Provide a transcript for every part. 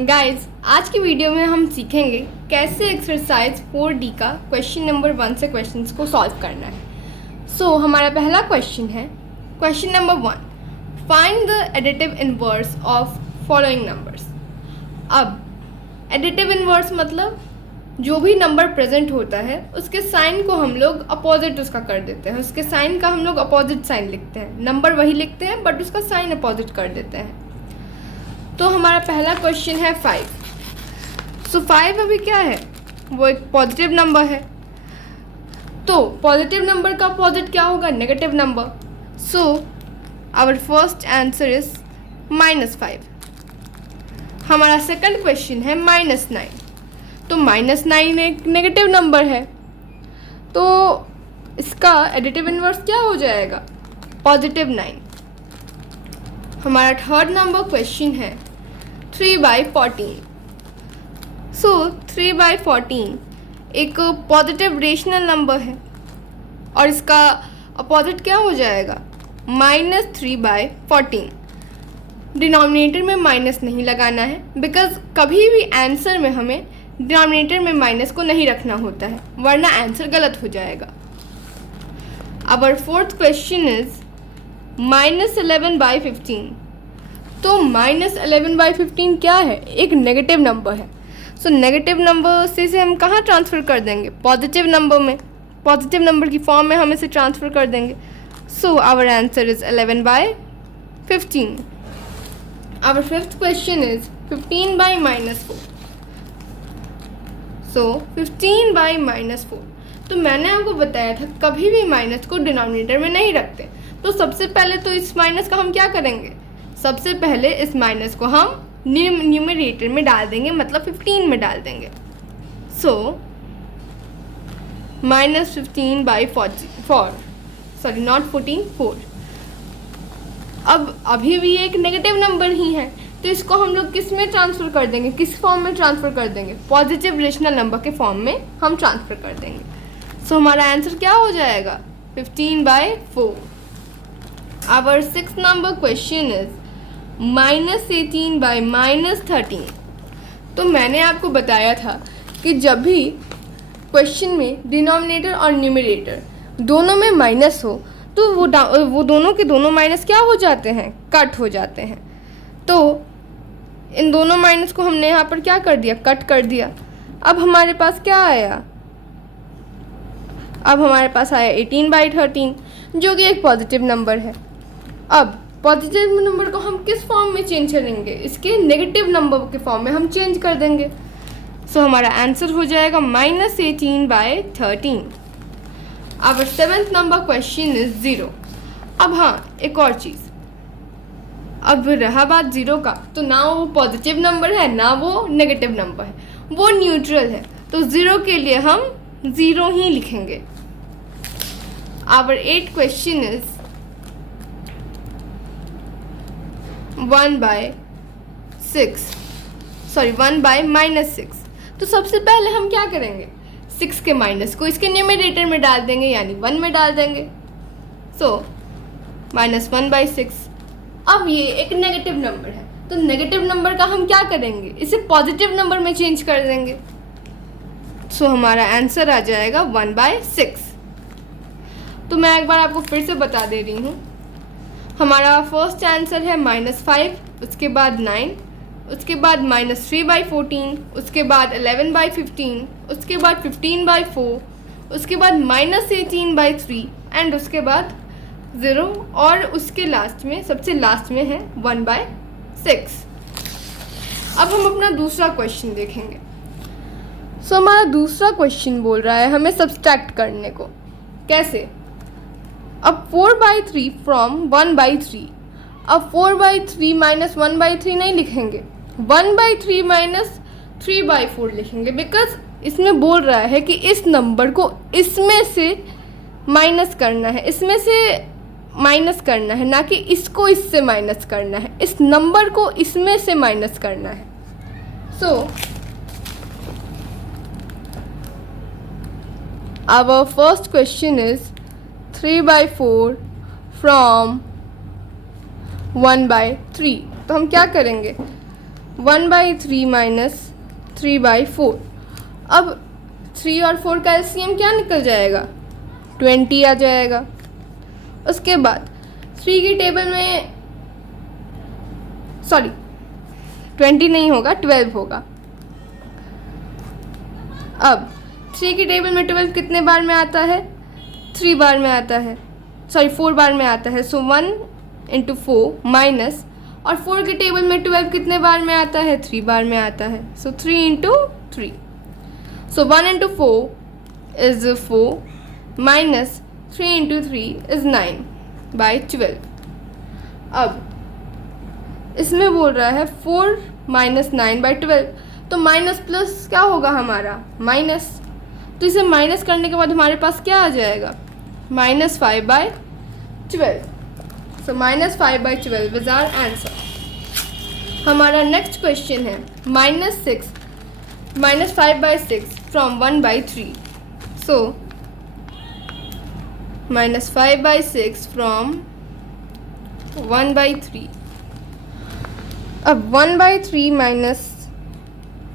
Guys, आज की video में हम सीखेंगे कैसे एक्सरसाइज 4D का क्वेश्चन नंबर 1 से क्वेश्चंस को सॉल्व करना है। हमारा पहला क्वेश्चन है, question number 1, find the additive inverse of following numbers. अब एडिटिव इनवर्स मतलब जो भी नंबर प्रेजेंट होता है उसके साइन को हम लोग अपोजिट उसका कर देते हैं, उसके साइन का हम लोग अपोजिट साइन लिखते हैं। नंबर वही लिखते हैं बट उसका साइन अपोजिट कर देते हैं। तो हमारा पहला क्वेश्चन है 5। 5 अभी क्या है, वो एक पॉजिटिव नंबर है। तो पॉजिटिव नंबर का अपोजिट क्या होगा, negative number. Our first answer is -5। हमारा सेकंड क्वेश्चन है -9। तो -9 एक नेगेटिव नंबर है, तो इसका एडिटिव इनवर्स क्या हो जाएगा, +9। हमारा थर्ड नंबर क्वेश्चन है 3/14। 3/14 एक पॉजिटिव रेशनल नंबर है और इसका अपोजिट क्या हो जाएगा, -3/14। डिनोमिनेटर में माइनस नहीं लगाना है, बिकॉज कभी भी आंसर में हमें डिनोमिनेटर में माइनस को नहीं रखना होता है, वरना आंसर गलत हो जाएगा। Our fourth question is -11/15। तो -11/15 क्या है, एक नेगेटिव नंबर है। नेगेटिव नंबर से हम कहाँ ट्रांसफ़र कर देंगे, पॉजिटिव नंबर में, पॉजिटिव नंबर की फॉर्म में हम इसे ट्रांसफ़र कर देंगे। Our answer is 11/15। Our fifth question is 15/-4। 15/-4। तो मैंने आपको बताया था कभी भी माइनस को डिनोमिनेटर में नहीं रखते। तो सबसे पहले तो इस माइनस का हम क्या करेंगे, सबसे पहले इस माइनस को हम न्यूमरेटर में डाल देंगे, मतलब 15 में डाल देंगे। -15/4, सॉरी नॉट 14, 4। अब अभी भी एक नेगेटिव नंबर ही है, तो इसको हम लोग किस में ट्रांसफ़र कर देंगे, किस फॉर्म में ट्रांसफ़र कर देंगे, पॉजिटिव रेशनल नंबर के फॉर्म में हम ट्रांसफ़र कर देंगे। हमारा आंसर क्या हो जाएगा, 15/4। Our sixth number question is -18/-13। तो मैंने आपको बताया था कि जब भी क्वेश्चन में डिनोमिनेटर और न्यूमरेटर दोनों में माइनस हो तो वो दोनों के दोनों माइनस क्या हो जाते हैं, कट हो जाते हैं। तो इन दोनों माइनस को हमने यहाँ पर क्या कर दिया, कट कर दिया। अब हमारे पास क्या आया, अब हमारे पास आया 18/13, जो कि एक पॉजिटिव नंबर है। अब पॉजिटिव नंबर को हम किस फॉर्म में चेंज करेंगे, इसके नेगेटिव नंबर के फॉर्म में हम चेंज कर देंगे। हमारा आंसर हो जाएगा -18/13। Our seventh number question is 0। अब हाँ, एक और चीज़, अब रहा बात 0 का, तो ना वो पॉजिटिव नंबर है ना वो नेगेटिव नंबर है, वो न्यूट्रल है। तो 0 के लिए हम 0 ही लिखेंगे। Our 8th question is 1/-6। तो सबसे पहले हम क्या करेंगे, 6 के माइनस को इसके न्यूमरेटर में डाल देंगे, यानी 1 में डाल देंगे। -1/6। अब ये एक नेगेटिव नंबर है, तो नेगेटिव नंबर का हम क्या करेंगे, इसे पॉजिटिव नंबर में चेंज कर देंगे। हमारा आंसर आ जाएगा 1/6। तो मैं एक बार आपको फिर से बता दे रही हूँ। हमारा फर्स्ट आंसर है -5, उसके बाद 9, उसके बाद -3/14, उसके बाद 11/15, उसके बाद 15/4, उसके बाद -18/3 एंड उसके बाद 0, और उसके लास्ट में, सबसे लास्ट में है 1/6। अब हम अपना दूसरा क्वेश्चन देखेंगे। हमारा दूसरा क्वेश्चन बोल रहा है हमें सब्सट्रैक्ट करने को। कैसे, अब 4/3 फ्रॉम 1/3। अब 4/3 -1/3 नहीं लिखेंगे, 1/3 -3/4 लिखेंगे, बिकॉज इसमें बोल रहा है कि इस नंबर को इसमें से माइनस करना है, इसमें से माइनस करना है, ना कि इसको इससे माइनस करना है, इस नंबर को इसमें से माइनस करना है। Our first question is 3/4 from 1/3। तो हम क्या करेंगे, 1/3 माइनस 3/4। अब 3 और 4 का एलसीएम क्या निकल जाएगा, 20 आ जाएगा। उसके बाद 3 की टेबल में, सॉरी 20 नहीं होगा, 12 होगा। अब 3 की टेबल में 12 कितने बार में आता है, 3 बार में आता है, सॉरी 4 बार में आता है। सो 1 × 4 माइनस, और 4 की टेबल में 12 कितने बार में आता है, 3 बार में आता है। सो 3 × 3। सो 1 × 4 इज़ 4 माइनस 3 × 3 इज़ 9/12। अब इसमें बोल रहा है 4 माइनस 9/12, तो माइनस प्लस क्या होगा हमारा, माइनस। तो इसे माइनस करने के बाद हमारे पास क्या आ जाएगा, -5/12। सो -5/12 इज आवर आंसर। हमारा नेक्स्ट क्वेश्चन है -5/6 फ्रॉम 1/3। So -5/6 from 1/3। अब 1/3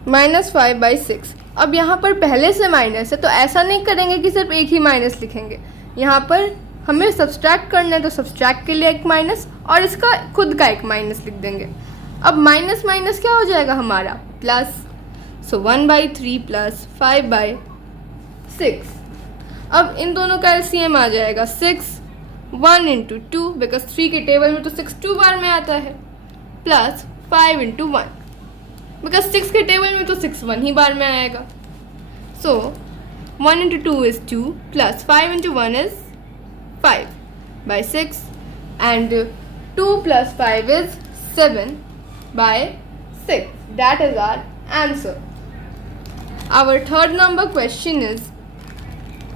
माइनस 5/6। अब यहाँ पर पहले से माइनस है, तो ऐसा नहीं करेंगे कि सिर्फ एक ही माइनस लिखेंगे। यहाँ पर हमें सब्सट्रैक्ट करना है, तो सब्सट्रैक्ट के लिए एक माइनस और इसका खुद का एक माइनस लिख देंगे। अब माइनस माइनस क्या हो जाएगा हमारा, प्लस। सो 1/3 प्लस 5/6। अब इन दोनों का एलसीएम आ जाएगा 6, 1 × 2, बिकॉज 3 की टेबल में तो 6 2 बार में आता है, प्लस 5 × 1, बिकॉज 6 के टेबल में तो 6 1 ही बार में आएगा। So 1 × 2 is 2, plus 5 × 1 is 5/6, and 2 + 5 is 7/6. That is our answer. Our third number question is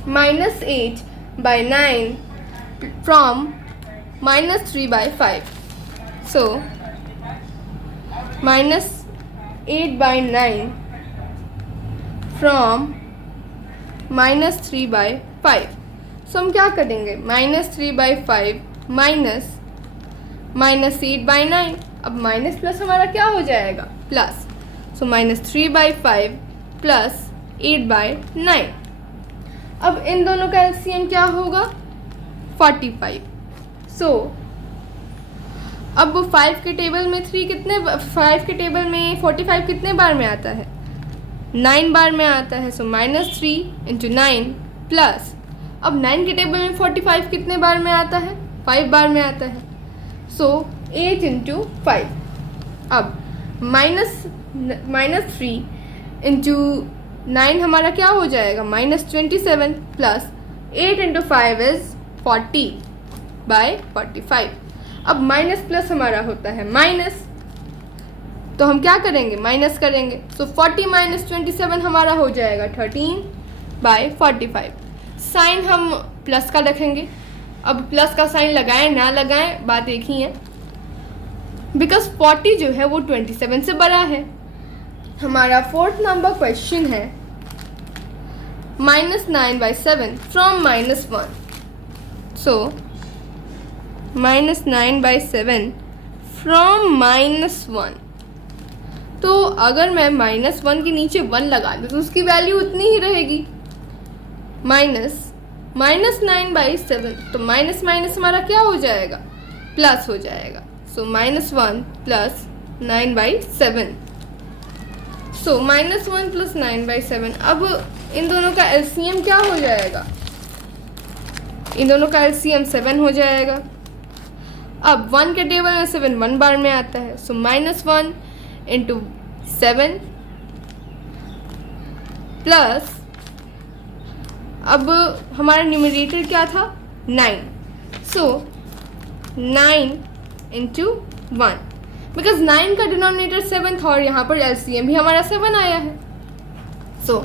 -8/9 from -3/5. So -8/9 from -3/5. सो हम क्या करेंगे, -3/5 माइनस -8/9। अब माइनस प्लस हमारा क्या हो जाएगा, प्लस। सो -3/5 प्लस 8/9। अब इन दोनों का एलसीएम क्या होगा, 45। सो अब 5 के टेबल में 5 के टेबल में 45 कितने बार में आता है, 9 बार में आता है। सो -3 × 9 प्लस, अब 9 के टेबल में 45 कितने बार में आता है, 5 बार में आता है। सो 8 × 5। अब -3 × 9 हमारा क्या हो जाएगा, -27, प्लस 8 × 5 इज़ 40/45। अब माइनस प्लस हमारा होता है माइनस, तो हम क्या करेंगे, माइनस करेंगे। सो 40 - 27 हमारा हो जाएगा 13/45। साइन हम प्लस का रखेंगे। अब प्लस का साइन लगाएं ना लगाएं बात एक ही है, बिकॉज 40 जो है वो 27 से बड़ा है। हमारा फोर्थ नंबर क्वेश्चन है -9/7 फ्रॉम -1। So -9/7 from -1। तो अगर मैं -1 के नीचे 1 लगा दूँ तो उसकी वैल्यू उतनी ही रहेगी, -9/7। तो माइनस माइनस हमारा क्या हो जाएगा, प्लस हो जाएगा। सो -1 प्लस 9/7। सो -1 प्लस 9/7। अब इन दोनों का एलसीएम क्या हो जाएगा, इन दोनों का एलसीएम 7 हो जाएगा। अब 1 के टेबल में 7 1 बार में आता है। सो -1 × 7 प्लस, अब हमारा न्यूमरेटर क्या था, 9। सो 9 × 1, बिकॉज 9 का डिनोमिनेटर 7 था और यहाँ पर एलसीएम भी हमारा 7 आया है। सो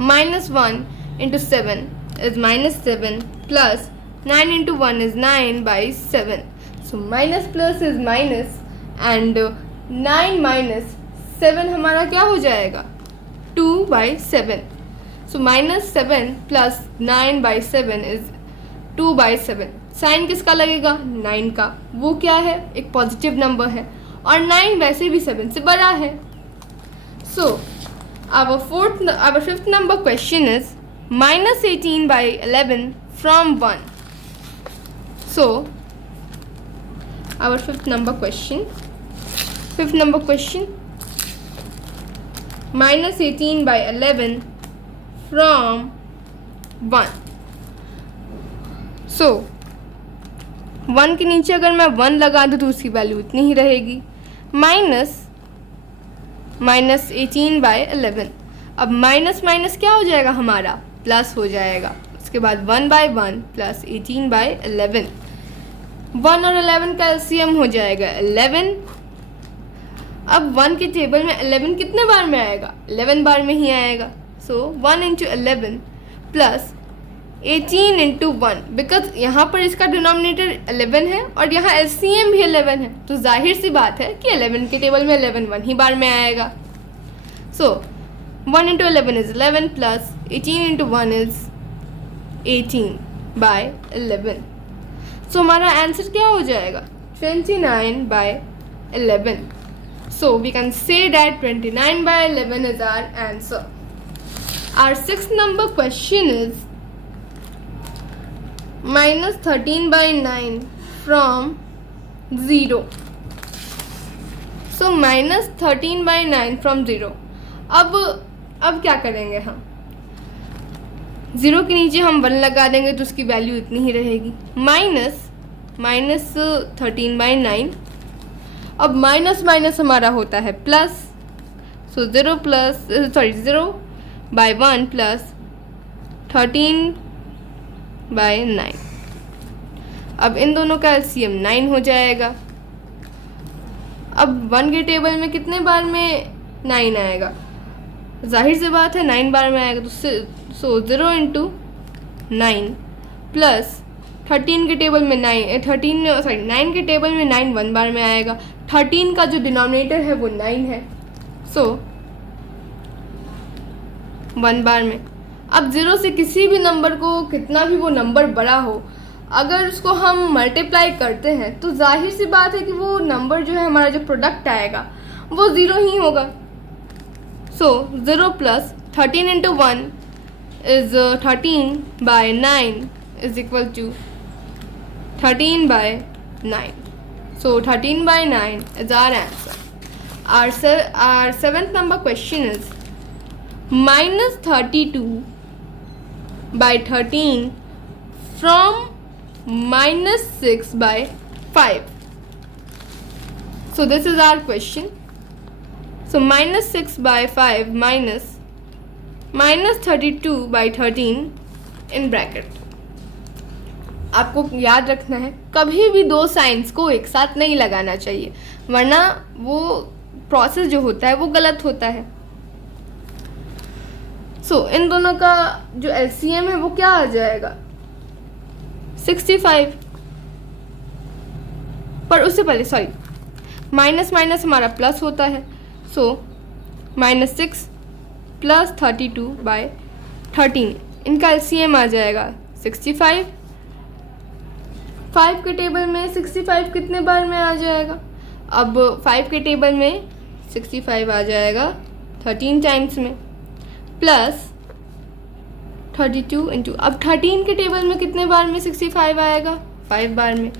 -1 × 7 is -7 plus 9 × 1 is 9/7. So minus plus is minus and 9 minus 7 हमारा क्या हो जाएगा, 2/7. So -7 plus 9/7 is 2/7. साइन किसका लगेगा, 9 का। वो क्या है, एक पॉजिटिव नंबर है और 9 वैसे भी 7 से बड़ा है. So our fifth number question is minus 18 by 11 from 1. So our fifth number question, minus 18 by 11 from 1. So 1 के नीचे अगर मैं 1 लगा दूँ तो उसकी वैल्यू इतनी ही रहेगी. Minus 18 by 11. अब माइनस माइनस क्या हो जाएगा हमारा, प्लस हो जाएगा. उसके बाद 1 बाई 1 प्लस 18 बाई 11. 1 और 11 का एलसीएम हो जाएगा 11. अब 1 के टेबल में 11 कितने बार में आएगा, 11 बार में ही आएगा. So 1 into 11 plus 18 into 1, because यहाँ पर इसका डिनोमिनेटर 11 है और यहाँ एलसीएम भी 11 है, तो जाहिर सी बात है कि 11 के टेबल में 11 1 ही बार में आएगा. So 1 into 11 is 11 plus 18 into 1 is 18 by 11. So हमारा आंसर क्या हो जाएगा, 29 bye 11. So we can say that 29 bye 11 is our answer. Our sixth number question is minus 13 by 9 from 0. So minus 13 by 9 from 0. अब क्या करेंगे हम, 0 के नीचे हम 1 लगा देंगे तो उसकी वैल्यू इतनी ही रहेगी. Minus 13 by 9. अब माइनस माइनस हमारा होता है plus. So 0 by 1 plus 13 by 9. अब इन दोनों का एलसीएम 9 हो जाएगा. अब 1 के टेबल में कितने बार में 9 आएगा, जाहिर सी बात है 9 बार में आएगा. तो सो 0 इंटू 9 प्लस 13 के टेबल में 9 के टेबल में 9 1 बार में आएगा. 13 का जो डिनोमिनेटर है वो 9 है, सो 1 बार में. अब 0 से किसी भी नंबर को, कितना भी वो नंबर बड़ा हो, अगर उसको हम मल्टीप्लाई करते हैं तो जाहिर सी बात है कि वो नंबर जो है, हमारा जो प्रोडक्ट आएगा वो 0 ही होगा. So 0 plus 13 into 1 is 13 by 9 is equal to 13 by 9. So 13 by 9 is our answer. Our seventh number question is minus 32 by 13 from minus 6 by 5. So this is our question. So minus 6 by 5 minus 32 by 13 in bracket. आपको याद रखना है, कभी भी दो science को एक साथ नहीं लगाना चाहिए, वरना वो प्रोसेस जो होता है वो गलत होता है. सो इन दोनों का जो एलसीएम है वो क्या आ जाएगा, 65. पर उससे पहले माइनस माइनस हमारा प्लस होता है. सो माइनस 6 प्लस 32 बाय 13, इनका एलसीएम आ जाएगा 65. 5 के टेबल में 65 कितने बार में आ जाएगा, अब 5 के टेबल में 65 आ जाएगा 13 टाइम्स में, प्लस 32 इंटू, अब 13 के टेबल में कितने बार में 65 आएगा, 5 बार में.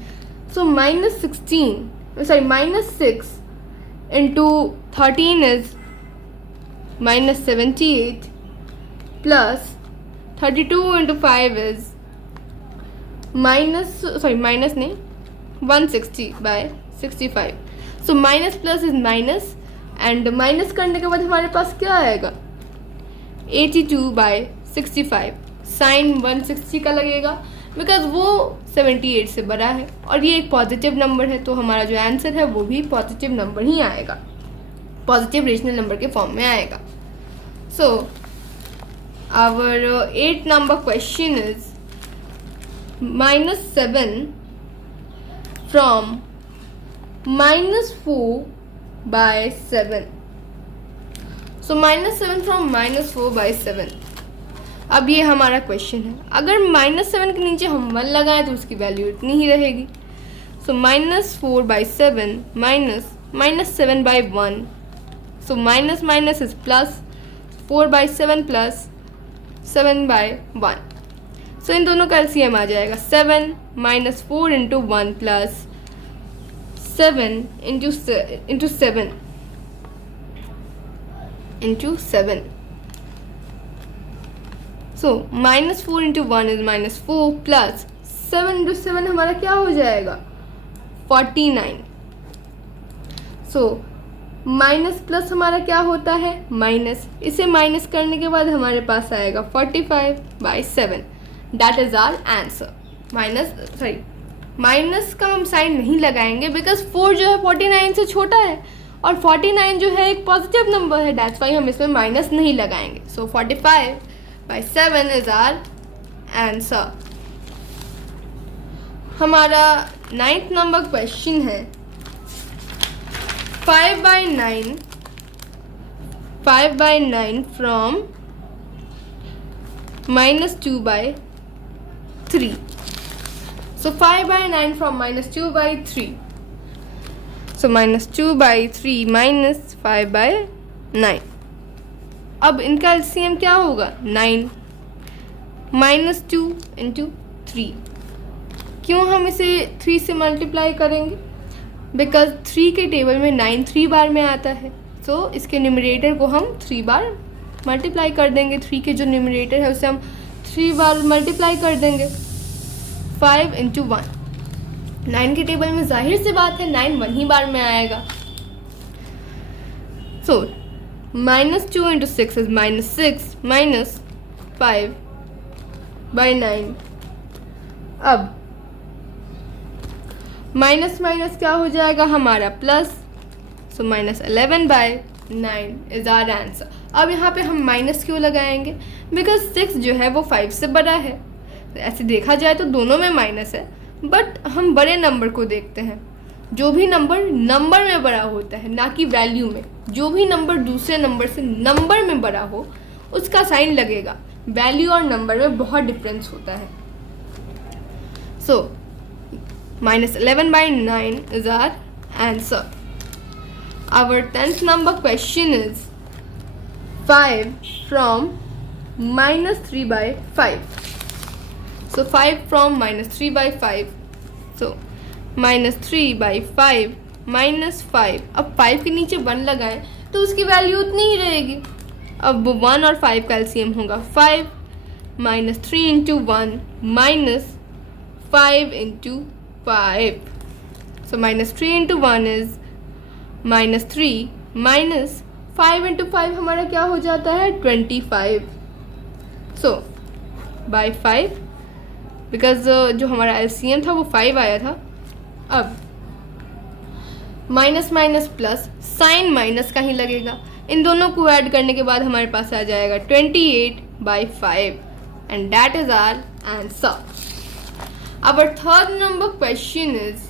So minus 6 into 13 is minus 78 plus 32 into 5 is minus 160 by 65. So minus plus is minus, and minus करने के बाद हमारे पास क्या आएगा, 82 बाय 65. साइन 160 का लगेगा बिकॉज वो 78 से बड़ा है और ये एक पॉजिटिव नंबर है, तो हमारा जो आंसर है वो भी पॉजिटिव नंबर ही आएगा, पॉजिटिव रेशनल नंबर के फॉर्म में आएगा. So our 8th number question is -7 from -4 by 7. So -7 from -4 by 7. अब ये हमारा क्वेश्चन है, अगर -7 के नीचे हम 1 लगाएं तो उसकी वैल्यू इतनी ही रहेगी. सो -4 by 7 minus minus 7 by 1. So minus minus is plus, 4 by 7 plus 7 by 1. So इन दोनों का LCM आ जाएगा 7 minus 4 into 1 plus 7 into 7 into 7. So minus 4 into 1 is minus 4 plus 7 into 7 हमारा क्या हो जाएगा 49. So माइनस प्लस हमारा क्या होता है माइनस, इसे माइनस करने के बाद हमारे पास आएगा 45 by 7. That is our answer. Minus का हम साइन नहीं लगाएंगे बिकॉज 4 जो है 49 से छोटा है और 49 जो है एक पॉजिटिव नंबर है, दैट्स वाई हम इसमें माइनस नहीं लगाएंगे. सो 45 by 7 इज आवर आंसर. हमारा 9th नंबर क्वेश्चन है 5 by 9 from minus 2 by 3. So 5 by 9 from minus 2 by 3. So minus 2 by 3 minus 5 by 9. अब इनका LCM क्या होगा 9 minus 2 into 3. क्यों हम इसे 3 से मल्टीप्लाई करेंगे बिकॉज 3 के टेबल में 9 3 बार में आता है. सो इसके न्यूमरेटर को हम 3 बार मल्टीप्लाई कर देंगे. 3 के जो न्यूमरेटर है उसे हम 3 बार मल्टीप्लाई कर देंगे. 5 into 1. 9 के टेबल में जाहिर सी बात है 9 1 ही बार में आएगा. सो minus 2 into 6 is minus 6 minus 5 by 9. अब माइनस माइनस क्या हो जाएगा हमारा plus. So minus 11 by 9 is our answer. अब यहाँ पे हम माइनस क्यों लगाएंगे बिकॉज 6 जो है वो 5 से बड़ा है. ऐसे देखा जाए तो दोनों में माइनस है बट हम बड़े नंबर को देखते हैं. जो भी नंबर में बड़ा होता है ना कि वैल्यू में. जो भी नंबर दूसरे नंबर से नंबर में बड़ा हो उसका साइन लगेगा. वैल्यू और नंबर में बहुत डिफरेंस होता है. सो minus 11 by 9 is our answer. Our 10th number question is 5 from minus 3 by 5. So 5 from minus 3 by 5. So minus 3 by 5 minus 5. अब 5 के नीचे 1 लगाएं तो उसकी वैल्यू उतनी ही रहेगी. अब 1 और 5 का LCM होगा 5 minus 3 into 1 minus 5 into 5. So minus 3 into 1 is minus 3 minus 5 into 5 हमारा क्या हो जाता है 25. So by 5 because जो हमारा LCM था वो 5 आया था. अब minus minus plus sign minus का ही लगेगा. इन दोनों को ऐड करने के बाद हमारे पास आ जाएगा 28 by 5 and that is our answer. Our third number question is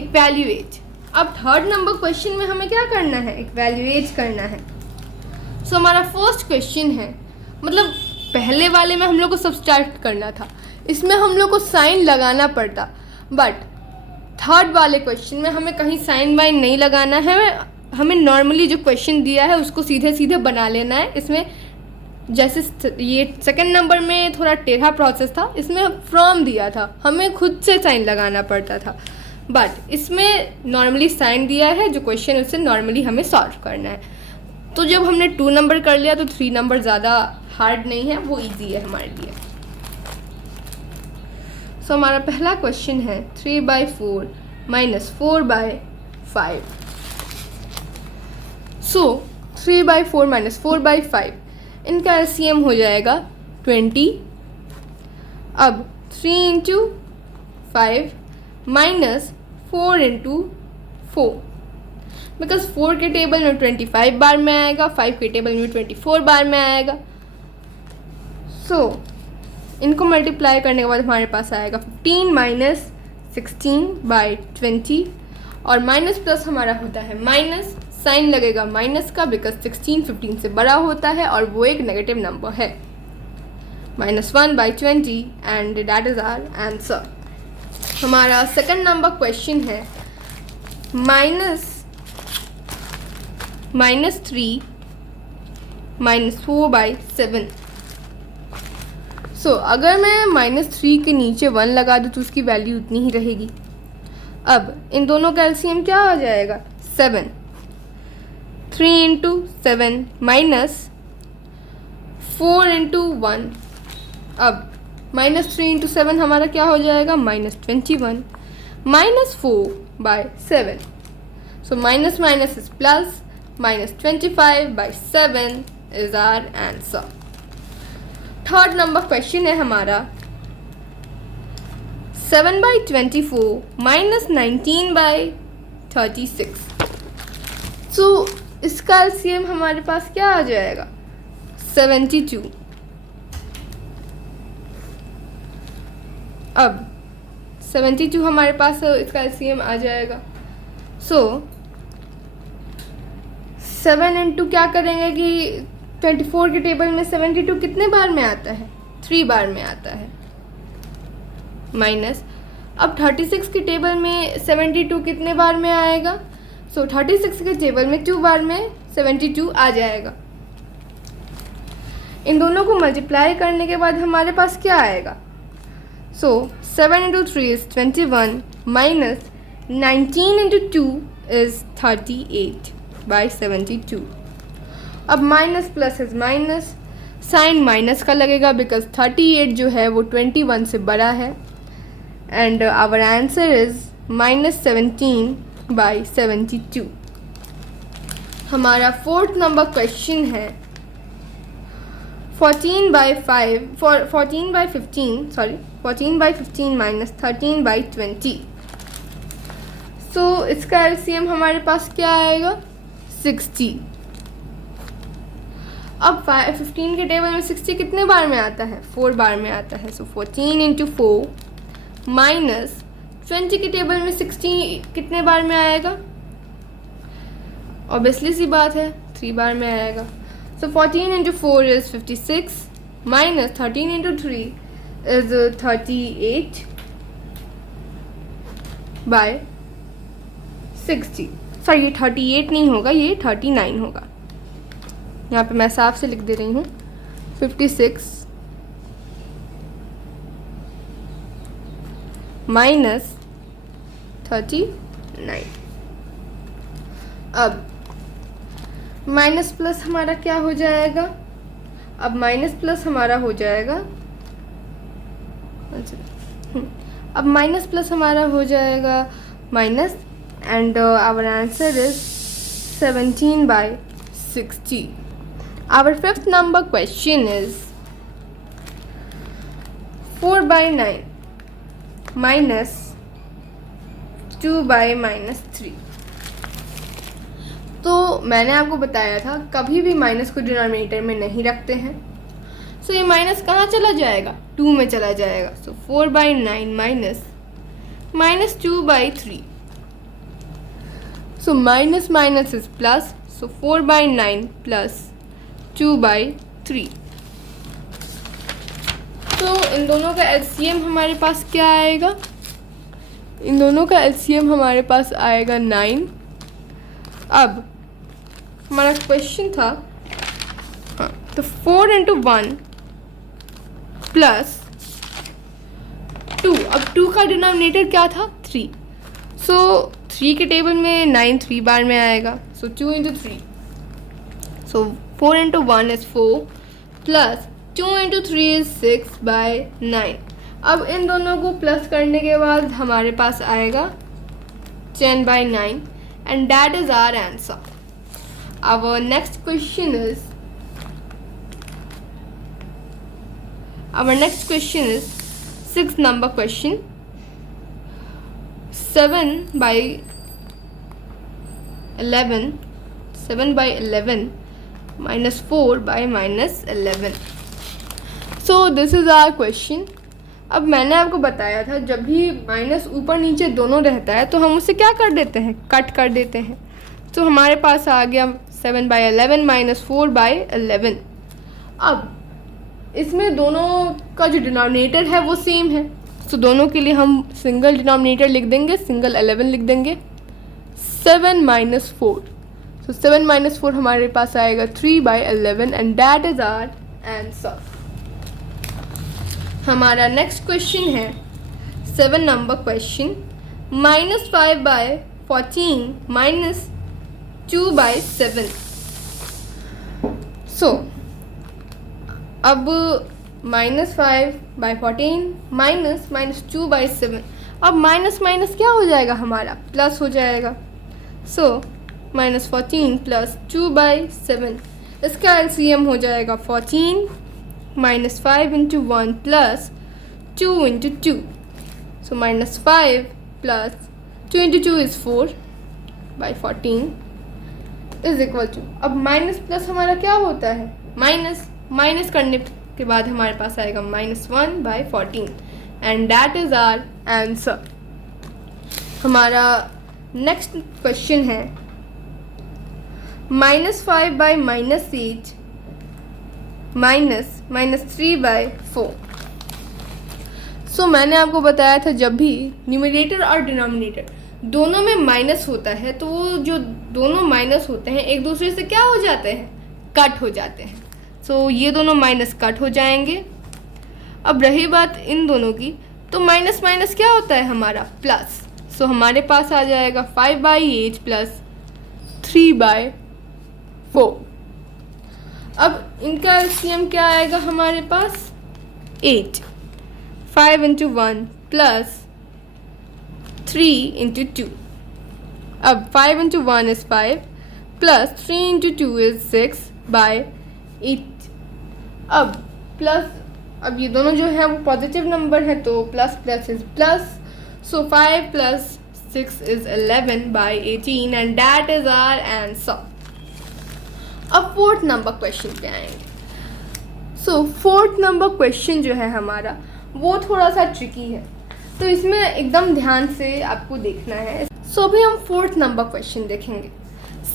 evaluate. अब थर्ड नंबर क्वेश्चन में हमें क्या करना है इवैल्यूएट करना है. सो हमारा फर्स्ट क्वेश्चन है मतलब पहले वाले में हम लोग को सब्सट्रैक्ट करना था. इसमें हम लोग को साइन लगाना पड़ता बट थर्ड वाले क्वेश्चन में हमें कहीं साइन वाइन नहीं लगाना है. हमें नॉर्मली जो क्वेश्चन दिया है उसको सीधे सीधे बना लेना है. इसमें जैसे ये सेकंड नंबर में थोड़ा टेढ़ा प्रोसेस था, इसमें फ्रॉम दिया था, हमें खुद से साइन लगाना पड़ता था. बट इसमें नॉर्मली साइन दिया है, जो क्वेश्चन उससे नॉर्मली हमें सॉल्व करना है. तो जब हमने 2 नंबर कर लिया तो 3 नंबर ज़्यादा हार्ड नहीं है, वो इजी है हमारे लिए. सो हमारा पहला क्वेश्चन है 3/4 माइनस 4/5. सो 3/4 माइनस 4/5 इनका LCM हो जाएगा 20. अब 3 इंटू 5 माइनस 4 इंटू 4 बिकॉज 4 के टेबल में 25 बार में आएगा, 5 के टेबल में 24 बार में आएगा. सो इनको मल्टीप्लाई करने के बाद हमारे पास आएगा 15 माइनस 16/20 और माइनस प्लस हमारा होता है माइनस, साइन लगेगा माइनस का बिकॉज 16 15 से बड़ा होता है और वो एक नेगेटिव नंबर है. -1/20 and that is our answer. हमारा सेकंड नंबर क्वेश्चन है -3 -4/7। सो अगर मैं -3 के नीचे 1 लगा दूँ तो उसकी वैल्यू उतनी ही रहेगी। अब इन दोनों का एलसीएम क्या आ जाएगा? 7। 3 × 7 -4 × 1। अब -3 × 7 हमारा क्या हो जाएगा? -21 -4/7। So minus minus is plus, -25/7 is our answer. Third number question है हमारा 7/24 -19/36। सो इसका एलसीएम हमारे पास क्या आ जाएगा? 72। अब 72 हमारे पास इसका एलसीएम आ जाएगा। सो 7 इंटू क्या करेंगे कि 24 के टेबल में 72 कितने बार में आता है? 3 बार में आता है। माइनस अब 36 के टेबल में 72 कितने बार में आएगा? सो 36 के टेबल में 2 बार में 72 आ जाएगा। इन दोनों को मल्टीप्लाई करने के बाद हमारे पास क्या आएगा? So 7 × 3 is 21 -19 × 2 is 38/72। अब minus plus is minus, sign minus का लगेगा बिकॉज 38 जो है वो 21 से बड़ा है। And our answer is -17/72। हमारा फोर्थ नंबर क्वेश्चन है 14/15 -13/20। सो इसका एलसीएम हमारे पास क्या आएगा? 60। अब 15 के टेबल में 60 कितने बार में आता है? 4 बार में आता है। सो 14 × 4 -20 के टेबल में 60 कितने बार में आएगा? ऑब्वियसली सी बात है, 3 बार में आएगा। सो 14 × 4 इज 56 -13 × 3 इज 38/60। सॉरी ये 38 नहीं होगा, ये 39 होगा। यहाँ पे मैं साफ से लिख दे रही हूँ 56 -39। अब माइनस प्लस हमारा क्या हो जाएगा? अब माइनस प्लस हमारा हो जाएगा, अब माइनस प्लस हमारा हो जाएगा minus, and our answer is 17/60। Our fifth number question is 4/9 -2/-3। तो मैंने आपको बताया था कभी भी माइनस को डिनोमिनेटर में नहीं रखते हैं। सो ये माइनस कहाँ चला जाएगा? 2 में चला जाएगा। सो 4/9 -2/3। सो माइनस माइनस इज प्लस, सो 4/9 + 2/3। तो इन दोनों का एलसीएम हमारे पास क्या आएगा? इन दोनों का एलसीएम हमारे पास आएगा 9। अब हमारा क्वेश्चन था, हाँ, तो 4 × 1 + 2। अब 2 का डिनोमिनेटर क्या था? 3। सो 3 के टेबल में 9 3 बार में आएगा। सो 2 × 3। सो 4 × 1 इज 4 + 2 × 3 इज 6/9। अब इन दोनों को प्लस करने के बाद हमारे पास आएगा 10/9 and that is our answer. Our next question is sixth number question 7/11 -4/-11। So this is our question. अब मैंने आपको बताया था जब भी माइनस ऊपर नीचे दोनों रहता है तो हम उसे क्या कर देते हैं? कट कर देते हैं। तो हमारे पास आ गया 7/11 -4/11। अब इसमें दोनों का जो डिनोमिनेटर है वो सेम है, तो दोनों के लिए हम सिंगल डिनोमिनेटर लिख देंगे, सिंगल 11 लिख देंगे। 7 minus 4. So 7 minus 4 हमारे पास आएगा 3/11 and that is our answer. हमारा नेक्स्ट क्वेश्चन है 7 नंबर क्वेश्चन, -5/14 minus 2/7. सो अब -5/14 माइनस 2/7, अब माइनस माइनस क्या हो जाएगा हमारा, प्लस हो जाएगा. सो -14 प्लस 2/7, इसका एलसीएम हो जाएगा 14 -5 × 1 plus 2 × 2. So -5 plus 2 × 2 is 4/14 is equal to, अब माइनस प्लस हमारा क्या होता है, माइनस. माइनस करने के बाद हमारे पास आएगा -1/14 and that is our answer. हमारा नेक्स्ट क्वेश्चन है -5/-8 -3/4. सो मैंने आपको बताया था जब भी न्यूमरेटर और डिनोमिनेटर दोनों में माइनस होता है तो वो जो दोनों माइनस होते हैं एक दूसरे से क्या हो जाते हैं, कट हो जाते हैं. सो ये दोनों माइनस कट हो जाएंगे. अब रही बात इन दोनों की, तो माइनस माइनस क्या होता है हमारा, प्लस. सो हमारे पास आ जाएगा 5/8 प्लस 3/4. अब इनका एलसीएम क्या आएगा हमारे पास, 8. 5 × 1 प्लस 3 × 2. अब 5 × 1 is 5 प्लस 3 × 2 is 6/8. अब प्लस, अब ये दोनों जो है वो पॉजिटिव नंबर है तो plus plus is plus. So 5 plus 6 is 11/18 and that is our answer. अब फोर्थ नंबर क्वेश्चन पे आएंगे. सो फोर्थ नंबर क्वेश्चन जो है हमारा वो थोड़ा सा ट्रिकी है, तो इसमें एकदम ध्यान से आपको देखना है. सो अभी हम फोर्थ नंबर क्वेश्चन देखेंगे.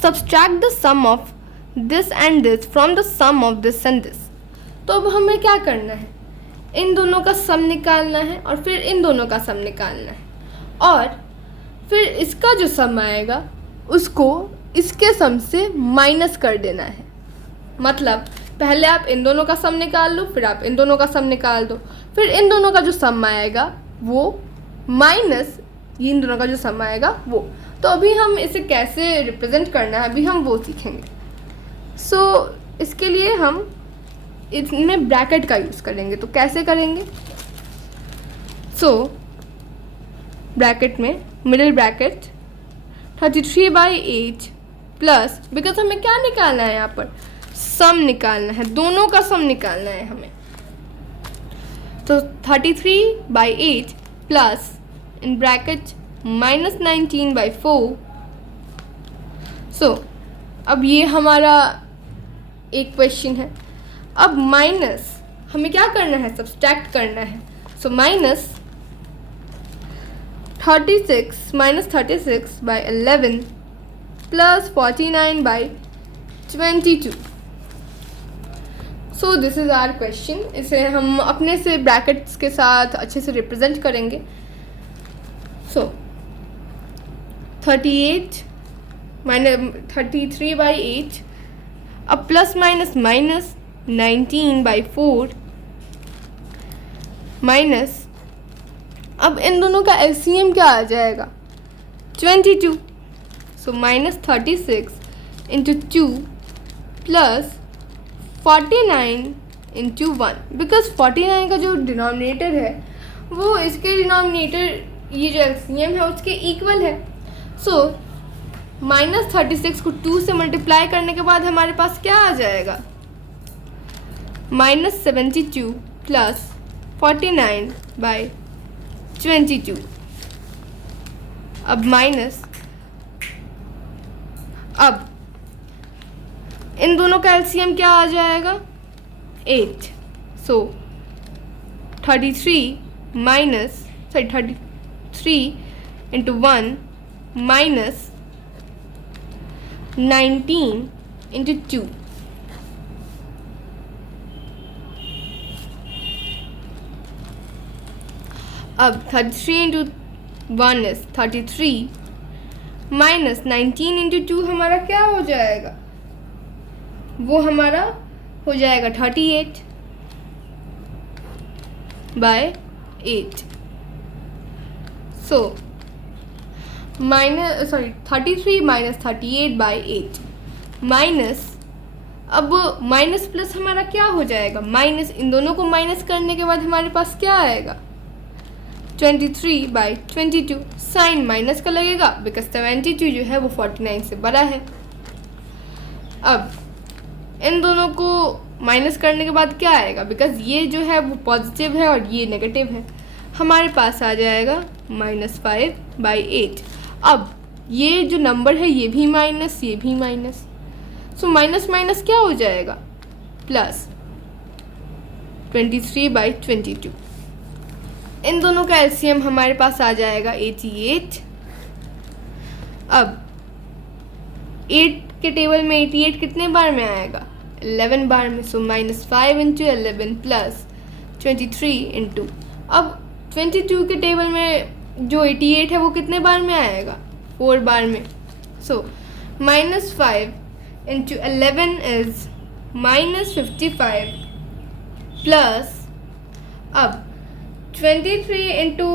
Subtract the sum of this and this from the sum of this and this. तो अब हमें क्या करना है, इन दोनों का सम निकालना है और फिर इन दोनों का सम निकालना है और फिर इसका जो सम आएगा उसको इसके सम से माइनस कर देना है. मतलब पहले आप इन दोनों का सम निकाल लो, फिर आप इन दोनों का सम निकाल दो, फिर इन दोनों का जो सम आएगा वो माइनस इन दोनों का जो सम आएगा वो. तो अभी हम इसे कैसे रिप्रेजेंट करना है अभी हम वो सीखेंगे. सो इसके लिए हम इसमें ब्रैकेट का यूज़ करेंगे. तो कैसे करेंगे, सो ब्रैकेट में मिडिल ब्रैकेट 33/8 प्लस, बिकॉज हमें क्या निकालना है यहाँ पर, सम निकालना है, दोनों का सम निकालना है हमें. तो 33/8 प्लस इन ब्रैकेट -19/4. सो अब ये हमारा एक क्वेश्चन है. अब माइनस हमें क्या करना है, सब्सट्रैक्ट करना है. So -36/11 plus 49/22. So this is our question. इसे हम अपने से ब्रैकेट्स के साथ अच्छे से रिप्रेजेंट करेंगे. सो 33/8 अब प्लस माइनस माइनस 19/4 माइनस, अब इन दोनों का एलसीएम क्या आ जाएगा, 22. सो -36 × 2 प्लस 49 × 1, बिकॉज 49 का जो डिनोमिनेटर है वो इसके डिनोमिनेटर ये जो एलसीएम है उसके इक्वल है. सो -36 को 2 से मल्टीप्लाई करने के बाद हमारे पास क्या आ जाएगा, -72 प्लस 49/22. अब माइनस, अब इन दोनों का एलसीएम क्या आ जाएगा, 8. So 33 × 1 minus 19 × 2. अब 33 × 1 is 33 माइनस 19 इंटू 2 हमारा क्या हो जाएगा, वो हमारा हो जाएगा 38 by 8। So 33 minus 38 by 8 minus, अब माइनस प्लस हमारा क्या हो जाएगा, माइनस, इन दोनों को माइनस करने के बाद हमारे पास क्या आएगा 23 बाई 22। साइन माइनस का लगेगा बिकॉज 72 जो है वो 49 से बड़ा है। अब इन दोनों को माइनस करने के बाद क्या आएगा, बिकॉज ये जो है वो पॉजिटिव है और ये नेगेटिव है, हमारे पास आ जाएगा -5 बाई 8। अब ये जो नंबर है ये भी माइनस, ये भी माइनस, सो माइनस माइनस क्या हो जाएगा प्लस 23 बाई 22। इन दोनों का एलसीएम हमारे पास आ जाएगा 88। अब 8 के टेबल में 88 कितने बार में आएगा, 11 बार में, सो -5 इंटू 11 प्लस 23 इंटू, अब 22 के टेबल में जो 88 है वो कितने बार में आएगा, 4 बार में, सो -5 इंटू 11 इज -55 प्लस, अब 23 इंटू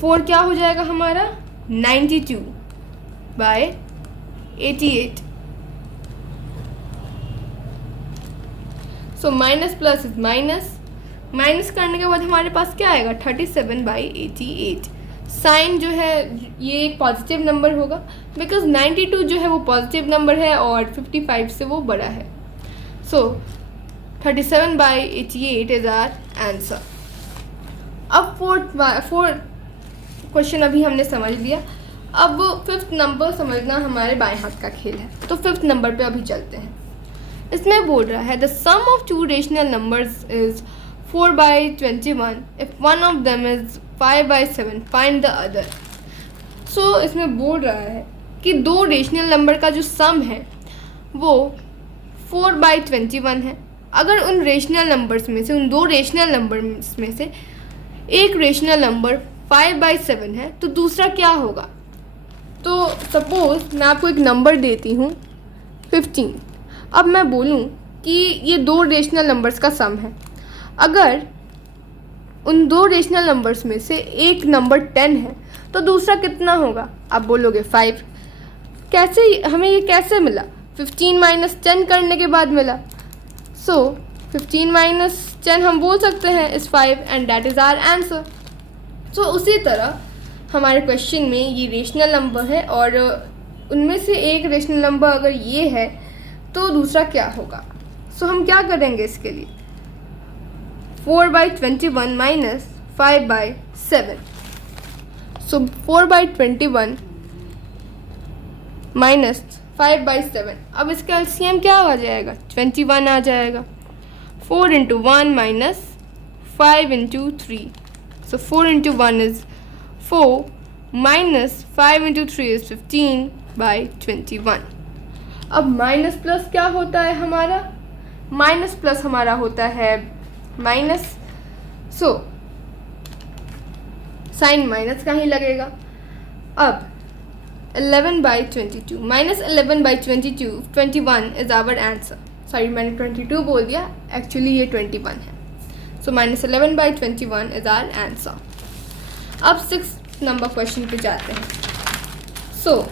4 क्या हो जाएगा हमारा 92 by 88। So minus plus is minus, minus करने के बाद हमारे पास क्या आएगा 37 बाई 88। साइन जो है ये एक पॉजिटिव नंबर होगा बिकॉज 92 जो है वो पॉजिटिव नंबर है और 55 से वो बड़ा है। सो 37 बाई 88 इज आवर आंसर। अब फोर्थ क्वेश्चन अभी हमने समझ लिया, अब फिफ्थ नंबर समझना हमारे बाएं हाथ का खेल है, तो फिफ्थ नंबर पे अभी चलते हैं। इसमें बोल रहा है the sum of two rational numbers is 4 by 21 if one of them is 5 by 7 find the other. So इसमें बोल रहा है कि दो रेशनल नंबर का जो सम है वो 4 बाई 21 है। अगर उन रेशनल नंबर्स में से, उन दो रेशनल नंबर्स में से एक रेशनल नंबर 5 बाई 7 है तो दूसरा क्या होगा। तो सपोज मैं आपको एक नंबर देती हूँ 15, अब मैं बोलूँ कि ये दो रेशनल नंबर्स का सम है। अगर उन दो रेशनल नंबर्स में से एक नंबर 10 है तो दूसरा कितना होगा, आप बोलोगे 5। कैसे, हमें ये कैसे मिला, 15 माइनस 10 करने के बाद मिला। सो 15 माइनस 10 हम बोल सकते हैं इस 5 and that is our answer. So उसी तरह हमारे क्वेश्चन में ये रेशनल नंबर है और उनमें से एक रेशनल नंबर अगर ये है तो दूसरा क्या होगा। सो हम क्या करेंगे इसके लिए, 4 by 21 minus 5 by 7। So 4 by 21 minus 5 by 7, अब इसका एलसीएम क्या आ जाएगा 21 आ जाएगा। 4 into 1 minus 5 into 3, so 4 into 1 is 4 minus 5 into 3 is 15 by 21। अब माइनस प्लस क्या होता है हमारा, माइनस प्लस हमारा होता है माइनस, सो साइन माइनस का ही लगेगा। अब 11 by 22 minus 11 by 21 is our answer. Sorry मैंने 22 बोल दिया, एक्चुअली ये 21 है। So minus 11 by 21 is our answer. अब 6 नंबर क्वेश्चन पे जाते हैं। So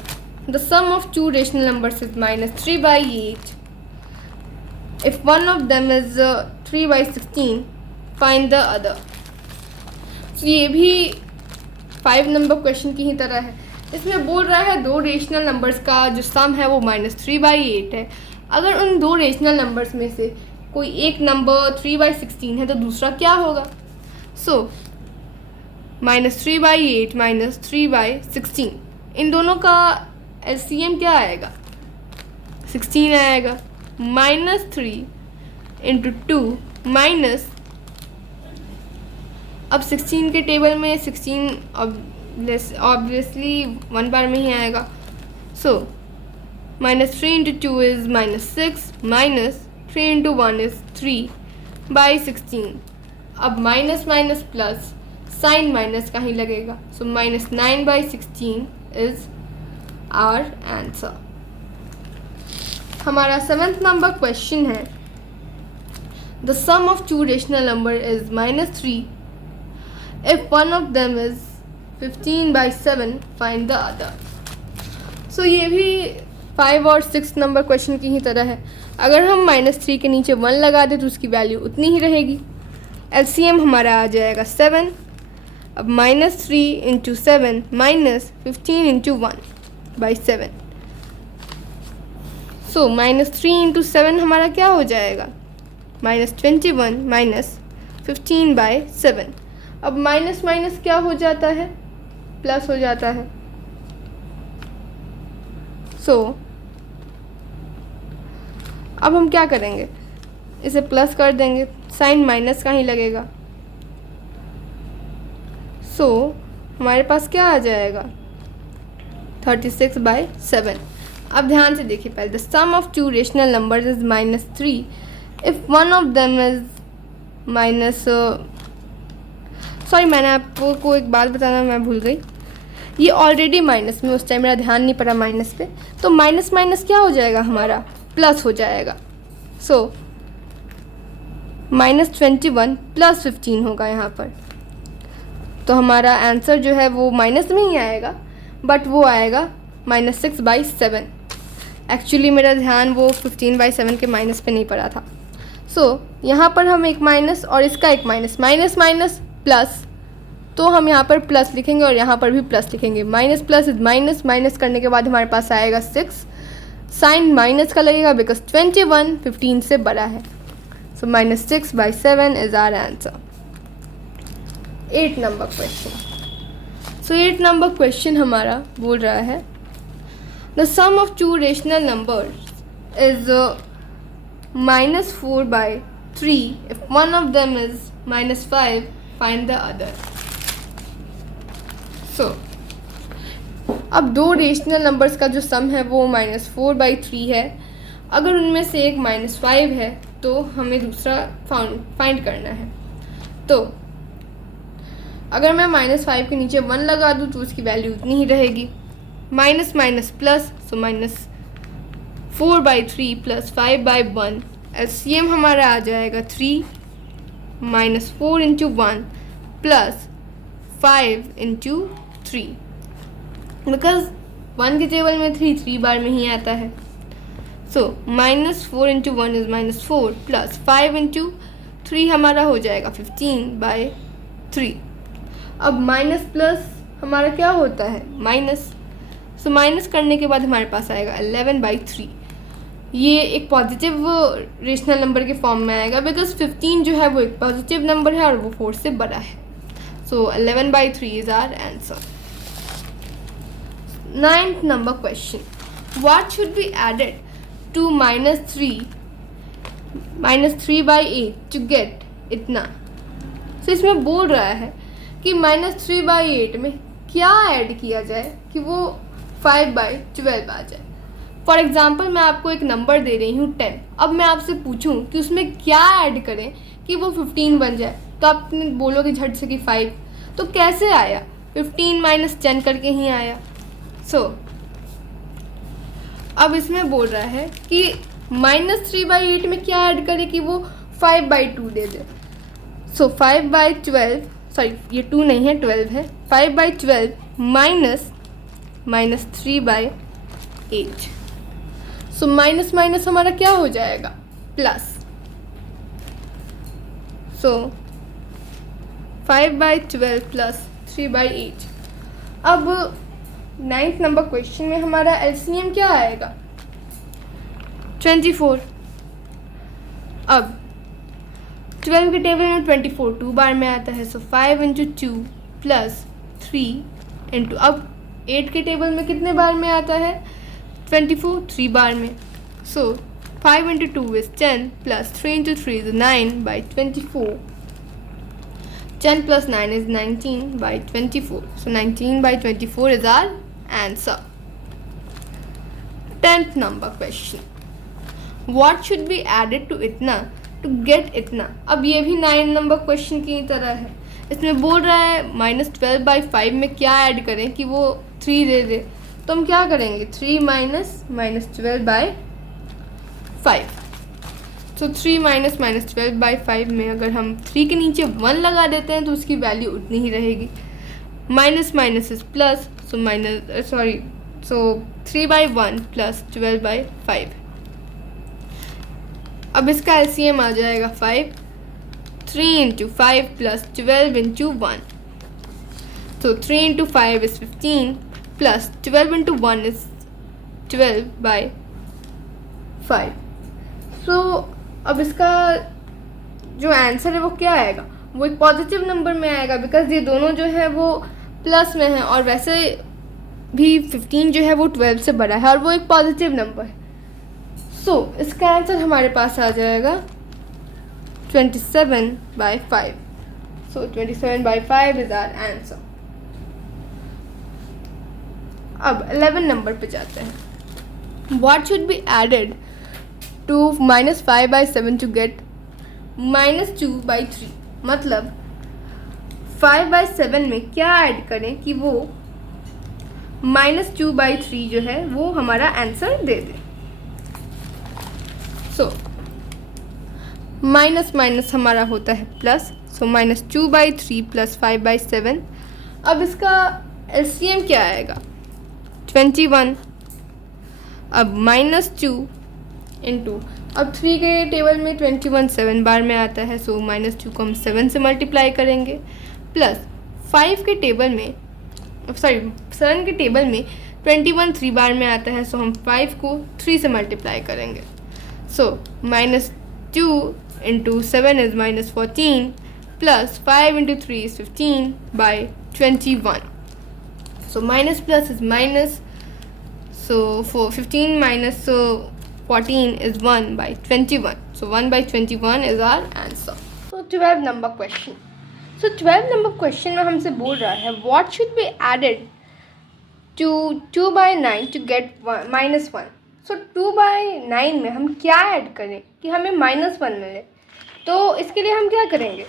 the sum of two rational numbers is -3 by 8 if one of them is 3 by 16 find the other. तो ये भी 5 नंबर क्वेश्चन की ही तरह है। इसमें बोल रहा है दो रेशनल नंबर्स का जो सम है वो -3 बाई 8 है। अगर उन दो रेशनल नंबर्स में से कोई एक नंबर 3 बाई 16 है तो दूसरा क्या होगा। सो -3 बाई 8 माइनस 3 बाई 16, इन दोनों का एलसीएम क्या आएगा 16 आएगा। -3 इंटू 2 माइनस, अब 16 के टेबल में 16 ऑब्वियसली 1 बार में ही आएगा। So -3 into 2 is -6 minus 3 into 1 is 3 by 16। अब minus minus plus, sign minus का ही लगेगा। So -9 by 16 is our answer. हमारा 7th नंबर क्वेश्चन है, the sum of two rational number is -3 if one of them is 15/7 find the other. So ये भी 5 और 6 number question की ही तरह है। अगर हम -3 के नीचे 1 लगा दें तो उसकी वैल्यू उतनी ही रहेगी। LCM हमारा आ जाएगा 7। अब -3 × 7 -15 × 1/7। सो -3 × 7 हमारा क्या हो जाएगा, -21 -15/7। अब माइनस माइनस क्या हो जाता है, प्लस हो जाता है। सो अब हम क्या करेंगे, इसे प्लस कर देंगे, साइन माइनस का ही लगेगा। सो हमारे पास क्या आ जाएगा, 36/7। अब ध्यान से देखिए पहले, the sum of two rational numbers is -3 if one of them is sorry मैंने आपको एक बात बताना मैं भूल गई, ये ऑलरेडी माइनस में, उस टाइम मेरा ध्यान नहीं पड़ा माइनस पे, तो माइनस माइनस क्या हो जाएगा हमारा, प्लस हो जाएगा। सो -21 + 15 होगा यहाँ पर। तो हमारा आंसर जो है वो माइनस में ही आएगा, बट वो आएगा -6/7। एक्चुअली मेरा ध्यान वो 15/7 के माइनस पे नहीं पड़ा था। सो यहाँ पर हम एक माइनस और इसका एक माइनस, माइनस माइनस प्लस, तो हम यहाँ पर प्लस लिखेंगे और यहाँ पर भी प्लस लिखेंगे। Minus plus is minus, minus करने के बाद हमारे पास आएगा 6, साइन माइनस का लगेगा बिकॉज 21 15 से बड़ा है। So -6/7 is our answer. 8 number question. So 8 number question हमारा बोल रहा है, the sum of two rational numbers is -4/3 if one of them is -5 find the other. So अब दो रेशनल नंबर्स का जो सम है वो -4/3 है। अगर उनमें से एक -5 है तो हमें दूसरा फाइंड करना है। तो अगर मैं -5 के नीचे 1 लगा दूँ तो उसकी वैल्यू उतनी ही रहेगी, माइनस माइनस प्लस, सो -4/3 + 5/1। LCM हमारा आ जाएगा 3 -4 × 1 + 5 × 3, बिकॉज 1 के टेबल में 3 बार में ही आता है। सो -4 × 1 इज -4 + 5 × 3 हमारा हो जाएगा 15/3। अब माइनस प्लस हमारा क्या होता है, माइनस। सो माइनस करने के बाद हमारे पास आएगा 11/3। ये एक पॉजिटिव रेशनल नंबर के फॉर्म में आएगा बिकॉज 15 जो है वो एक पॉजिटिव नंबर है और वो 4 से बड़ा है। So 11/3 is our answer. 9th number question, what should be added to -3/8 to get इतना। सो इसमें बोल रहा है कि -3/8 में क्या ऐड किया जाए कि वो 5/12 आ जाए। फॉर एग्ज़ाम्पल मैं आपको एक नंबर दे रही हूँ 10। अब मैं आपसे पूछूं कि उसमें क्या ऐड करें कि वो 15 बन जाए, तो आप बोलोगे झट से कि 5। तो कैसे आया, 15 - 10 करके ही आया। सो अब इसमें बोल रहा है कि -3/8 में क्या ऐड करें कि वो 5/2 दे दे। सो 5/12, सॉरी ये 2 नहीं है 12 है, 5/12 -3/8। सो माइनस माइनस हमारा क्या हो जाएगा, प्लस। सो 5/12 + 3/8। अब 9th नंबर क्वेश्चन में हमारा LCM क्या आएगा, 24। अब 12 के टेबल में 24 2 बार में आता है। सो 5 × 2 + 3 × अब 8 के टेबल में कितने बार में आता है, 24 3 बार में। सो 5 × 2 is 10 + 3 × 3 is 9/24। 10 + 9 is 19/24। So 19/24 is our answer. 10th number question. What should be added to इतना to get इतना। अब ये भी 9 नंबर क्वेश्चन की तरह है। इसमें बोल रहा है -12/5 में क्या ऐड करें कि वो 3 दे दे। तो तो हम क्या करेंगे 3 माइनस माइनस 12/5। तो 3 माइनस माइनस 12/5 में अगर हम 3 के नीचे 1 लगा देते हैं तो उसकी वैल्यू उतनी ही रहेगी। Minus minus is plus, so 3/1 plus 12/5। अब इसका एलसीएम आ जाएगा 5। 3 इंटू 5 प्लस 12 इंटू 1, तो 3 into 5 is 15 plus 12 into 1 is 12/5। सो अब इसका जो आंसर है वो क्या आएगा, वो एक पॉजिटिव नंबर में आएगा, बिकॉज ये दोनों जो है वो प्लस में है, और वैसे भी 15 जो है वो 12 से बड़ा है और वो एक पॉजिटिव नंबर है। सो इसका आंसर हमारे पास आ जाएगा 27/5। सो 27/5 इज आवर आंसर। अब 11 नंबर पे जाते हैं। What should be added to -5/7 to get -2/3? मतलब 5/7 में क्या ऐड करें कि वो -2/3 जो है वो हमारा आंसर दे दे। सो माइनस माइनस हमारा होता है प्लस, सो -2/3 प्लस 5/7। अब इसका एलसीएम क्या आएगा 21। अब -2 इंटू, अब 3 के टेबल में 21 7 बार में आता है, सो -2 को हम 7 से मल्टीप्लाई करेंगे, प्लस 5 के टेबल में 7 के टेबल में 21 3 बार में आता है, सो हम 5 को 3 से मल्टीप्लाई करेंगे। सो -2 into 7 is -14 plus 5 into 3 is 15/21। So minus plus is minus, so for 15 minus 14 is 1/21, so 1/21 is our answer. So 12 number question. So 12 number question में हमसे बोल रहा है what should be added to 2/9 to get -1. So 2/9 में हम क्या add करें कि हमें -1 मिले, तो इसके लिए हम क्या करेंगे,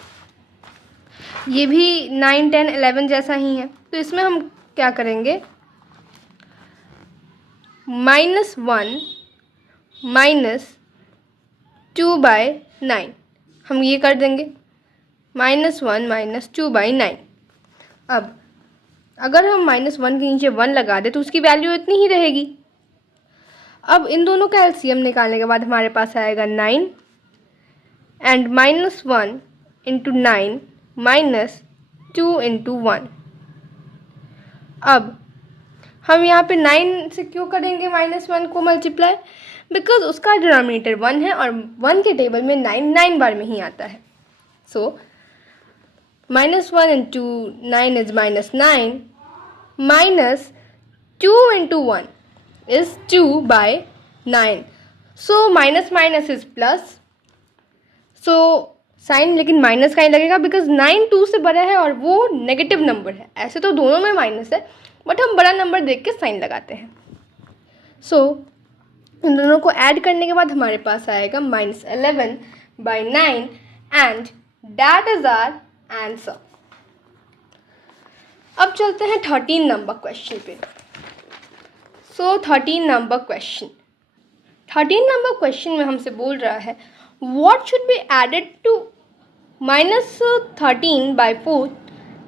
ये भी 9 10 11 जैसा ही है, तो इसमें हम क्या करेंगे -1 -2/9 हम ये कर देंगे, -1 -2/9। अब अगर हम -1 के नीचे 1 लगा दें तो उसकी वैल्यू इतनी ही रहेगी। अब इन दोनों का एलसीएम निकालने के बाद हमारे पास आएगा 9 एंड -1 इंटू 9 -2 इंटू 1। अब हम यहाँ पे 9 से क्यों करेंगे -1 को मल्टीप्लाई, बिकॉज उसका डिनोमिनेटर 1 है और 1 के टेबल में 9 बार में ही आता है। सो -1 into 9 is -9 -2 into 1 is 2/9। So minus minus is plus, so sine लेकिन माइनस का ही लगेगा बिकॉज 9 2 से बड़ा है और वो नेगेटिव नंबर है। ऐसे तो दोनों में माइनस है बट हम बड़ा नंबर देख के साइन लगाते हैं। सो इन दोनों को ऐड करने के बाद हमारे पास आएगा -11/9 and that is our answer. अब चलते हैं 13 नंबर क्वेश्चन पे। सो 13 नंबर क्वेश्चन में हमसे बोल रहा है what should be added to -13/4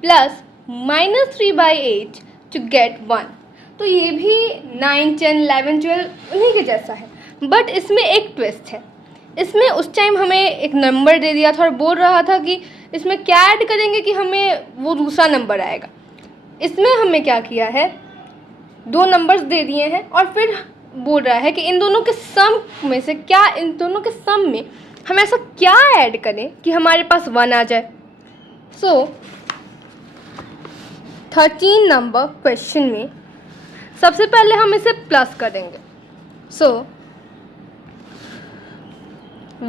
plus -3/8 to get 1। तो ये भी 9 10 11 12 उन्हीं के जैसा है, बट इसमें एक ट्विस्ट है। इसमें उस टाइम हमें एक नंबर दे दिया था और बोल रहा था कि इसमें क्या ऐड करेंगे कि हमें वो दूसरा नंबर आएगा। इसमें हमने क्या किया है, 2 नंबर्स दे दिए हैं और फिर बोल रहा है कि इन दोनों के सम में से क्या, इन दोनों के सम में हम ऐसा क्या ऐड करें कि हमारे पास 1 आ जाए। सो 13 नंबर क्वेश्चन में सबसे पहले हम इसे प्लस करेंगे। सो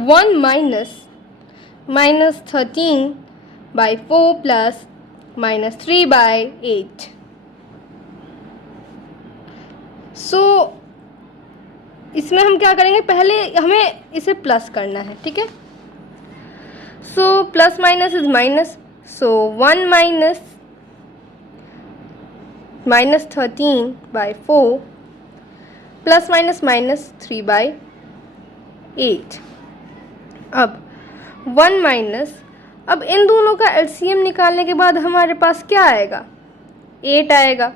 1 -13/4 प्लस -3/8। सो इसमें हम क्या करेंगे, पहले हमें इसे प्लस करना है, ठीक है। So plus minus is minus, so 1 -13/4 plus minus -3/8। अब 1 माइनस, अब इन दोनों का एलसीएम निकालने के बाद हमारे पास क्या आएगा, 8 आएगा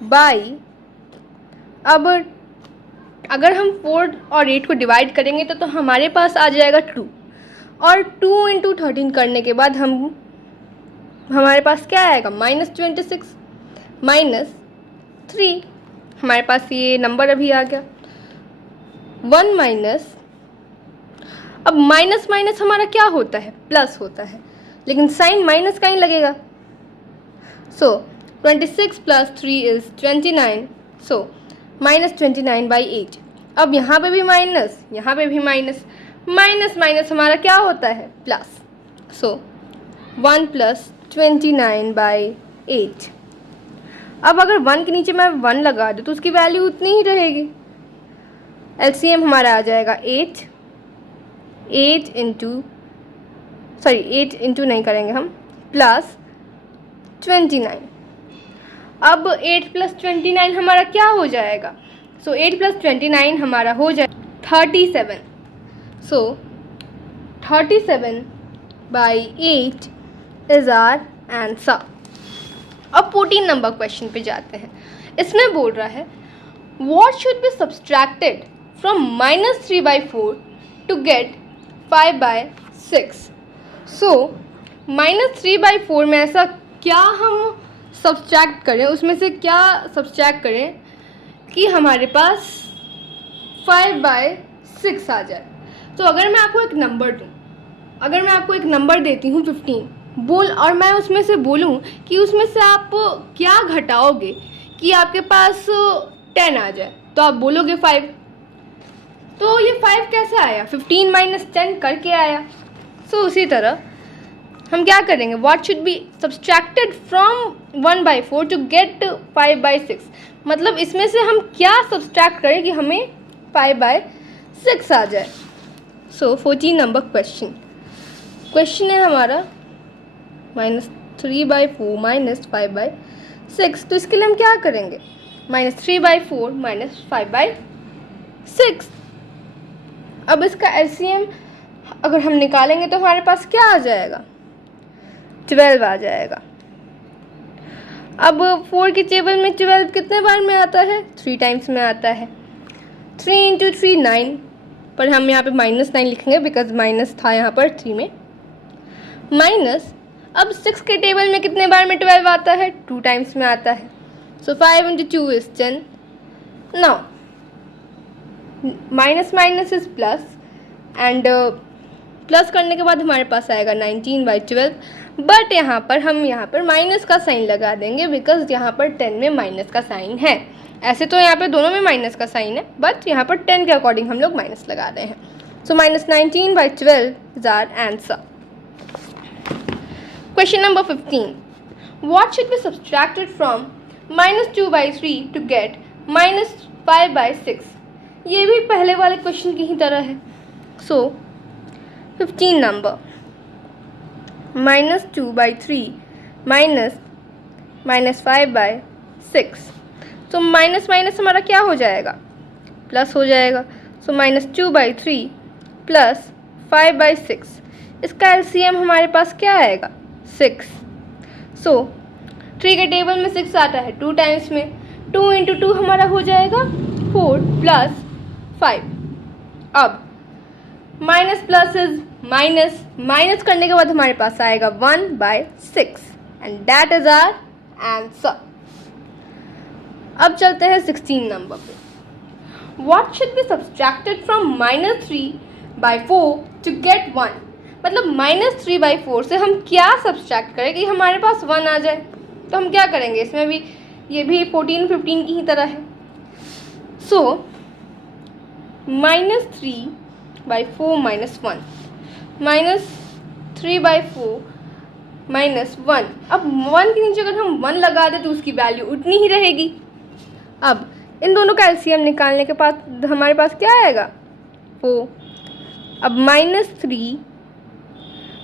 बाई, अब अगर हम 4 और 8 को डिवाइड करेंगे तो हमारे पास आ जाएगा 2, और 2 × 13 करने के बाद हमारे पास क्या आएगा, -26 -3। हमारे पास ये नंबर अभी आ गया। 1 माइनस, अब माइनस माइनस हमारा क्या होता है, प्लस होता है, लेकिन साइन माइनस का ही लगेगा। सो 26 + 3 इज़ 29, सो -29/8। अब यहाँ पे भी माइनस, यहाँ पे भी माइनस, माइनस माइनस हमारा क्या होता है, प्लस। सो 1 + 29/8। अब अगर 1 के नीचे मैं 1 लगा दूँ तो उसकी वैल्यू उतनी ही रहेगी। एलसीएम हमारा आ जाएगा 8 × नहीं करेंगे हम, प्लस 29। अब 8 + 29 हमारा क्या हो जाएगा, सो 8 + 29 हमारा हो जाएगा 37। सो 37/8 इज़ आवर आंसर। अब 14 नंबर क्वेश्चन पे जाते हैं। इसमें बोल रहा है what should be subtracted from -3/4 to get 5/6। So -3/4 में ऐसा क्या हम सब्सट्रैक्ट करें, उसमें से क्या सब्सट्रैक्ट करें कि हमारे पास 5/6 आ जाए। तो अगर मैं आपको एक नंबर दूँ, अगर मैं आपको एक नंबर देती हूँ 15 और मैं उसमें से बोलूँ कि उसमें से आप क्या घटाओगे कि आपके पास 10 आ जाए, तो आप बोलोगे 5। तो ये 5 कैसे आया, 15 - 10 करके आया। सो उसी तरह हम क्या करेंगे, what should be subtracted from 1/4 to get 5/6, मतलब इसमें से हम क्या सब्सट्रैक्ट करें कि हमें 5/6 आ जाए। सो 14 नंबर क्वेश्चन है हमारा -3/4 - 5/6। तो इसके लिए हम क्या करेंगे, -3/4 - 5/6। अब इसका एलसीएम अगर हम निकालेंगे तो हमारे पास क्या आ जाएगा, 12 आ जाएगा। अब 4 की टेबल में 12 कितने बार में आता है, 3 टाइम्स में आता है। 3 × 3 9, पर हम यहाँ पे -9 लिखेंगे बिकॉज माइनस था यहाँ पर 3 में, माइनस। अब 6 के टेबल में कितने बार में 12 आता है, 2 टाइम्स में आता है। सो 5 × 2 is 10। Now minus minus is plus, and plus करने के बाद हमारे पास आएगा 19/12, बट यहाँ पर माइनस का साइन लगा देंगे बिकॉज यहाँ पर 10 में माइनस का साइन है। ऐसे तो यहाँ पे दोनों में माइनस का साइन है, बट यहाँ पर 10 के अकॉर्डिंग हम लोग माइनस लगा रहे हैं। So -19/12 is our answer. Question number 15, what should be subtracted from -2/3 to get -5/6। ये भी पहले वाले क्वेश्चन की ही तरह है। सो 15 नंबर, -2/3 -5/6। तो माइनस माइनस हमारा क्या हो जाएगा, प्लस हो जाएगा। सो -2/3 प्लस 5/6, इसका एलसीएम हमारे पास क्या आएगा, 6। सो 3 के टेबल में 6 आता है 2 टाइम्स में, 2 × 2 हमारा हो जाएगा 4 प्लस 5। अब minus plus is minus, minus करने के बाद हमारे पास आएगा 1/6, and that is our answer. अब चलते हैं 16 नंबर पे। What should be subtracted from -3/4 to get 1, मतलब -3/4 से हम क्या सब्सट्रैक्ट करें कि हमारे पास 1 आ जाए। तो हम क्या करेंगे, इसमें भी ये भी 14 15 की ही तरह है। सो -3/4 - 1, -3/4 - 1। अब 1 के नीचे अगर हम 1 लगा दें तो उसकी वैल्यू उतनी ही रहेगी। अब इन दोनों का एलसीएम निकालने के बाद हमारे पास क्या आएगा, 4। अब -3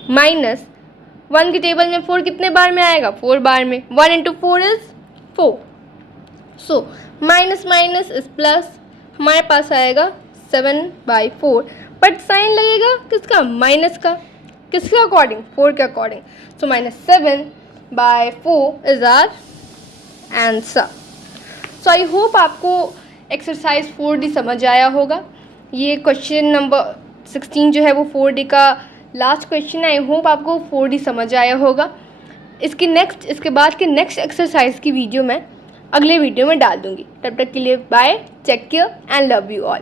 -1 की टेबल में 4 कितने बार में आएगा, 4 बार में। 1 × 4 is 4, so minus minus is plus, हमारे पास आएगा 7/4, बट साइन लगेगा किसका, माइनस का, किसके अकॉर्डिंग, 4 के according. So -7/4 is our answer. So I hope आपको एक्सरसाइज 4D समझ आया होगा। ये क्वेश्चन नंबर 16 जो है वो 4D का लास्ट क्वेश्चन है। आई होप आपको 4D समझ आया होगा। इसके बाद के नेक्स्ट एक्सरसाइज की वीडियो मैं अगले वीडियो में डाल दूँगी। तब तक के लिए bye, take care and love you all.